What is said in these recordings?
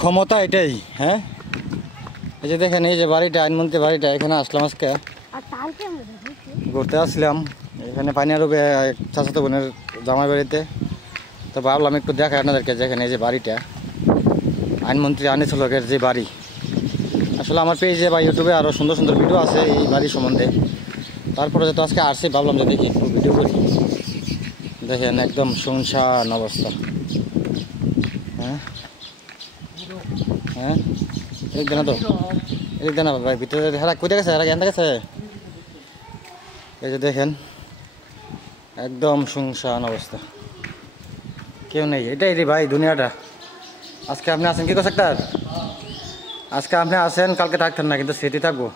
ক্ষমতা এটাই। হ্যাঁ, এই যে দেখেন, এই যে বাড়িটা, আইনমন্ত্রী বাড়িটা, এখানে আসলাম আজকে ঘুরতে আসলাম। এখানে পানিয়ারু চাচাতো বোনের জামাই বাড়িতে। তো ভাবলাম একটু দেখাই আপনাদেরকে, যেখানে এই যে বাড়িটা আইনমন্ত্রী আনিসুল হকের যে বাড়ি। আসলে আমার পেজে বা ইউটিউবে আরও সুন্দর সুন্দর ভিডিও আছে এই বাড়ি সম্বন্ধে। তারপরে যেহেতু আজকে আসছি, ভাবলাম যে দেখি একটু ভিডিও করি। দেখেন একদম শুনশান অবস্থা। হ্যাঁ হ্যাঁ, এদিক দেনা তো, এদিক দেনা ভাই, ভিতরে হেরা কোথায় গেছে, হেরা জ্ঞান গেছে। এই যে দেখেন একদম শুনশান অবস্থা, কেউ নেই। এটাই রে ভাই দুনিয়াটা। আজকে আপনি আছেন কি কো সেক্টর, আজকে আপনি আসেন, কালকে থাকতেন না, কিন্তু স্মৃতি থাকবো,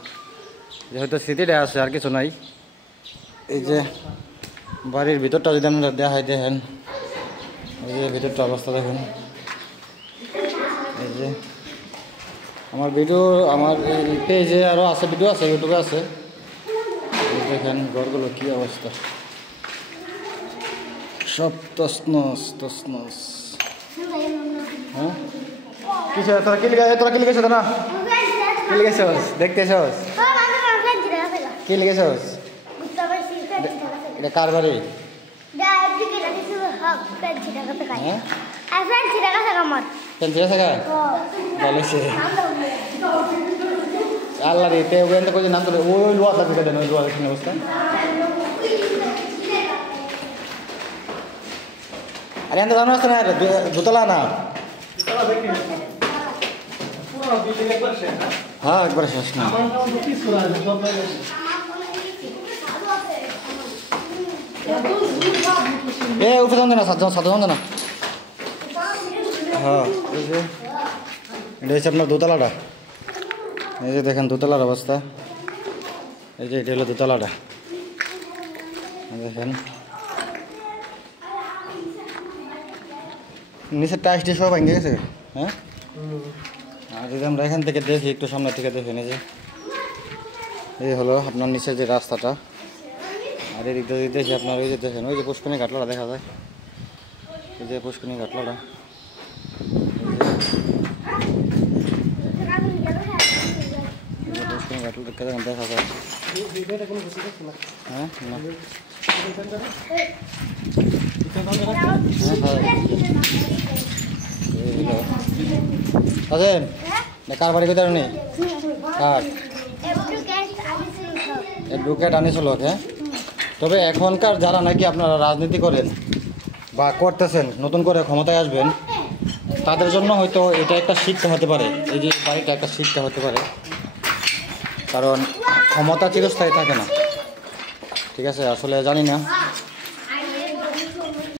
যেহেতু স্মৃতিটা আছে, আর কিছু নাই। এই যে বাড়ির ভিতরটা যদি আপনারা দেখাই, দেখেন এই যে ভিতরটা অবস্থা দেখেন। এই যে আমার ভিডিও, আমার পেজে আরও আছে, ভিডিও আছে, ইউটিউবে আছে। দেখেন ঘরগুলো কি অবস্থা, সব তছনছ তছনছ। হ্যাঁ, কিছু তোরা কি লিখেছে, তোরা কি লিখেছে না, কি লিখেছস দেখতে এসস, কি লিখেছস? এটা কার বাড়ি? আল্লাহ রে, নাম তো ওই লোয়া থাকবে, ওই লোয়া অবস্থা। আরে এত জানো আছে না, দোতলা না? হ্যাঁ, একবার শেষ না। এ উঠে যান না, সাথে যান না। হ্যাঁ, এই যে এটা হচ্ছে আপনার দোতলাটা। এই যে দেখেন দোতলার অবস্থা। এই যে এটা হলো দোতলাটা, দেখেন নিচের টাইসটি সব ভেঙে গেছে। হ্যাঁ, আর যদি আমরা এখান থেকে দেখি, একটু সামনে থেকে দেখেন, এই যে এই হলো আপনার নিচের যে রাস্তাটা। আর এদিক দিয়ে দেখি আপনার, ওই যে দেখেন, ওই যে পুষ্করণী ঘাটলাটা দেখা যায়, এই যে পুষ্করণী ঘাটলাটা। পুষ্করণী ঘাটলা দেখা যায়। হ্যাঁ, কার বাড়ি কোথায় নেই, কার অ্যাডভোকেট আনিসুল হক। হ্যাঁ, তবে এখনকার যারা নাকি আপনারা রাজনীতি করেন বা করতেছেন, নতুন করে ক্ষমতায় আসবেন, তাদের জন্য হয়তো এটা একটা শিক্ষা হতে পারে, এই যে বাড়িটা একটা শিক্ষা হতে পারে। কারণ ক্ষমতা চিরস্থায়ী থাকে না, ঠিক আছে? আসলে জানি না